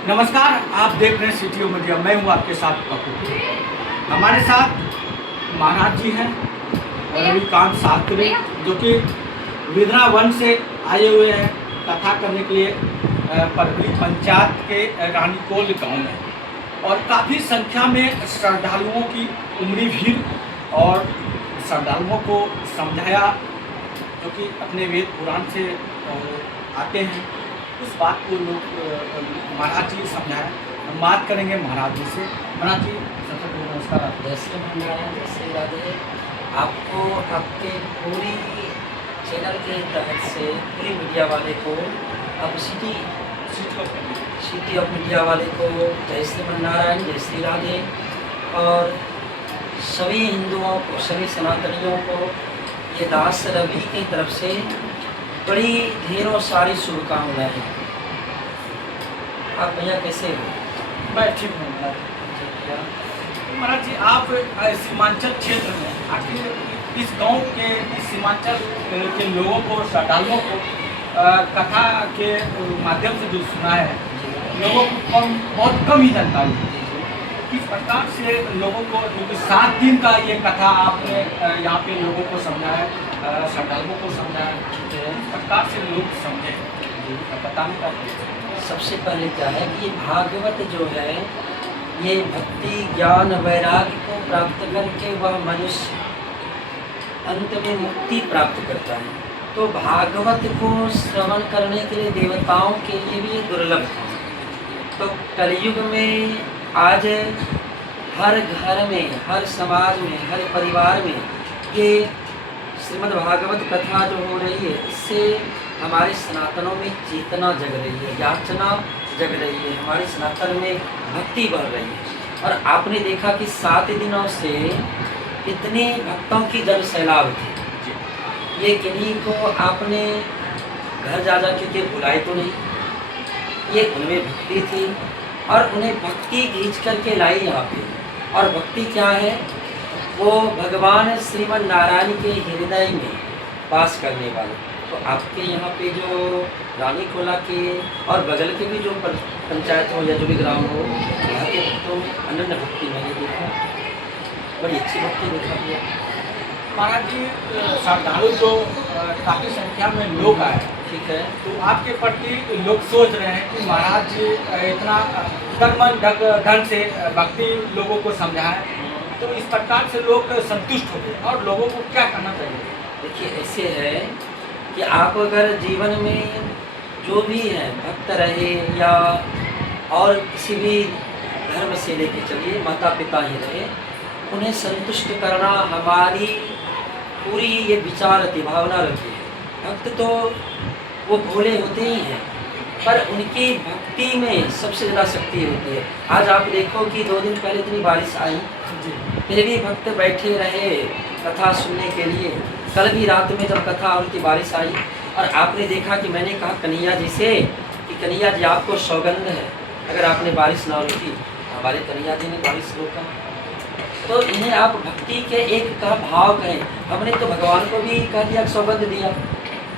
नमस्कार, आप देख रहे हैं सिटी ऑफ मीडिया। मैं हूं आपके साथ पप्पू। हमारे साथ महाराज जी हैं रविकांत शास्त्री, जो कि विदना वन से आए हुए हैं कथा करने के लिए परवली पंचायत के रानीकोल गांव में। और काफ़ी संख्या में श्रद्धालुओं की उमड़ी भीड़ और श्रद्धालुओं को समझाया, जो कि अपने वेद पुराण से आते हैं, उस बात को लोग महाराज जी समझाएं। हम बात करेंगे महाराज जी से। महाराज जी, सबसे पहले नमस्कार। जय श्री नारायण, जय श्री राधे। आपको आपके पूरी चैनल के तहत से पूरी मीडिया वाले को, अब सिटी ऑफ मीडिया वाले को जय श्री नारायण, जय श्री राधे। और सभी हिंदुओं को, सभी सनातनियों को ये दास रवि की तरफ से बड़ी ढेरों सारी शुभकामनाएं हैं। आप भैया कैसे हो? मैं ठीक हूँ महाराज। महाराज जी, आप सीमांचल क्षेत्र में आखिर इस गांव के, इस सीमांचल के लोगों को, श्रद्धालुओं को कथा के माध्यम से जो सुना है, लोगों को बहुत कम ही जानकारी है। किस प्रकार से लोगों को, क्योंकि 7 दिन का ये कथा आपने यहाँ पे लोगों को समझाया, श्रद्धालुओं को समझाया, किस प्रकार से लोग समझे, बताने का। सबसे पहले क्या है कि ये भागवत जो है, ये भक्ति, ज्ञान, वैराग्य को प्राप्त करके वह मनुष्य अंत में मुक्ति प्राप्त करता है। तो भागवत को श्रवण करने के लिए देवताओं के लिए भी ये दुर्लभ था। तो कलयुग में आज हर घर में, हर समाज में, हर परिवार में ये श्रीमद् भागवत कथा जो हो रही है, इससे हमारे सनातनों में चेतना जग रही है, याचना जग रही है, हमारे सनातन में भक्ति बढ़ रही है। और आपने देखा कि 7 दिनों से इतने भक्तों की जन सैलाब थी। ये किन्हीं को आपने घर जा के बुलाए तो नहीं, ये उनमें भक्ति थी और उन्हें भक्ति खींच करके लाई यहाँ पे। और भक्ति क्या है? वो भगवान श्रीमन नारायण के हृदय में वास करने वाले। तो आपके यहाँ पे जो रानीकोला के और बगल के भी जो पंचायत हो या जो भी ग्राम हो, यहाँ के भक्तों में अनन्य भक्ति मैंने देखा, बड़ी अच्छी भक्ति देखा गया। महाराज जी, श्रद्धालु जो काफ़ी संख्या में लोग आए, ठीक है, तो आपके प्रति लोग सोच रहे हैं कि महाराज जी इतना कर्मन ढंग से भक्ति लोगों को समझाएं, तो इस प्रकार से लोग संतुष्ट हो गए। और लोगों को क्या करना चाहिए? देखिए, ऐसे है कि आप अगर जीवन में जो भी है, भक्त रहे या और किसी भी धर्म से लेके चलिए, माता पिता ही रहे, उन्हें संतुष्ट करना हमारी पूरी ये विचार रहती, भावना रहती है। भक्त तो वो भोले होते ही हैं, पर उनकी भक्ति में सबसे ज़्यादा शक्ति होती है। आज आप देखो कि 2 दिन पहले इतनी बारिश आई, फिर भी भक्त बैठे रहे कथा सुनने के लिए। कल भी रात में जब कथा और की बारिश आई, और आपने देखा कि मैंने कहा कन्हैया जी से कि कन्हैया जी, आपको सौगंध है, अगर आपने बारिश ना रोकी, हमारे कन्हैया जी ने बारिश रोका। तो इन्हें आप भक्ति के एक का भाव कहें। हमने तो भगवान को भी कह दिया, सौगंध दिया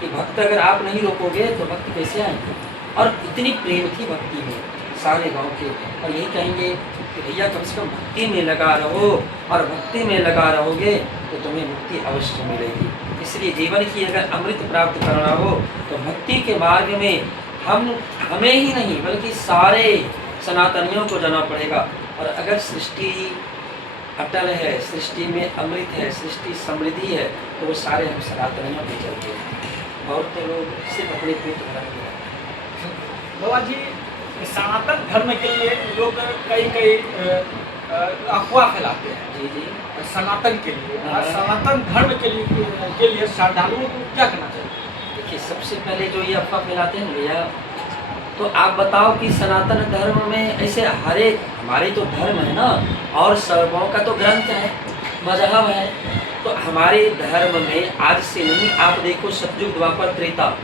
कि भक्त अगर आप नहीं रोकोगे तो भक्त कैसे आएंगे। और इतनी प्रेम थी भक्ति में सारे गांव के। और यही कहेंगे कि भैया कम से कम भक्ति में लगा रहो, और भक्ति में लगा रहोगे तो तुम्हें मुक्ति अवश्य मिलेगी। इसलिए जीवन की अगर अमृत प्राप्त करना हो तो भक्ति के मार्ग में हमें ही नहीं बल्कि सारे सनातनियों को जाना पड़ेगा। और अगर सृष्टि अटल है, सृष्टि में अमृत है, सृष्टि समृद्धि है, तो वो सारे हम सनातनियों पे चलते हैं। और तो लोग सिर्फ अपने पेट भरने बाबा जी, सनातन धर्म के लिए लोग कई अफवाह फैलाते हैं। जी जी, सनातन के लिए और सनातन धर्म के लिए श्रद्धालुओं को क्या करना चाहिए? देखिए, सबसे पहले जो ये अफवाह फैलाते हैं भैया, तो आप बताओ कि सनातन धर्म में ऐसे हर एक, हमारे तो धर्म है ना, और सर्वों का तो ग्रंथ है, मजहब है। तो हमारे धर्म में आज से नहीं, आप देखो सतयुग, द्वापर, त्रेता,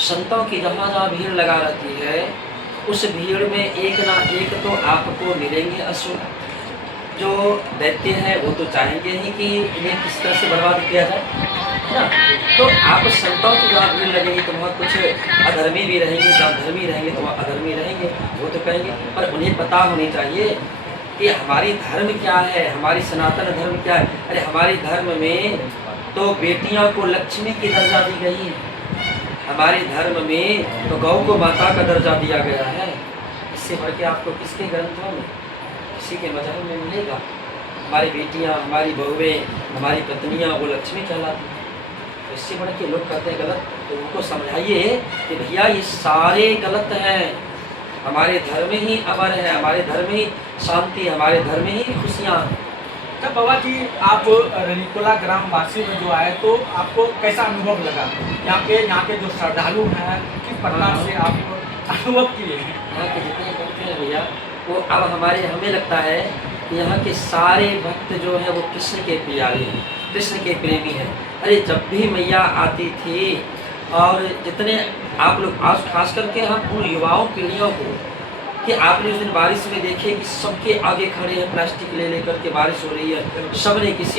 संतों की जहाँ भीड़ लगा रहती है, उस भीड़ में एक ना एक तो आपको मिलेंगे असुर। जो दैत्य है वो तो चाहेंगे ही कि इन्हें किस तरह से बर्बाद किया जाए, है ना। तो आप संतों की जहाँ भीड़ लगेगी तो वहाँ कुछ अधर्मी भी रहेंगे, जहाँ धर्मी रहेंगे तो वहाँ अधर्मी रहेंगे। वो तो कहेंगे, पर उन्हें पता होनी चाहिए कि हमारी धर्म क्या है, हमारी सनातन धर्म क्या है। अरे हमारे धर्म में तो बेटियों को लक्ष्मी की दर्जा दी गई है, हमारे धर्म में तो गौ को माता का दर्जा दिया गया है। इससे बढ़ के आपको किसके ग्रंथों में, किसी के मजहब में मिलेगा? हमारी बेटियां, हमारी बहुएं, हमारी पत्नियां वो लक्ष्मी कहलाती हैं। तो इससे बढ़ के लोग कहते हैं गलत, तो उनको समझाइए कि भैया ये सारे गलत हैं, हमारे धर्म ही अमर है, हमारे धर्म ही शांति, हमारे धर्म ही खुशियाँ हैं। तब बाबा जी आप रनिकोला ग्राम वासी में जो आए तो आपको कैसा अनुभव लगा? यहाँ के जो श्रद्धालु हैं किस प्रकार से आप अनुभव किए हैं? यहाँ के जितने भक्त हैं भैया, वो अब हमें लगता है कि यहाँ के सारे भक्त जो हैं वो कृष्ण के प्यारे हैं, कृष्ण के प्रेमी हैं। अरे जब भी मैया आती थी, और जितने आप लोग आज खास करके हम उन युवाओं पीढ़ियों को, कि आपने उस दिन बारिश में देखे कि सबके आगे खड़े हैं प्लास्टिक ले लेकर के, बारिश हो रही है, सबने किसी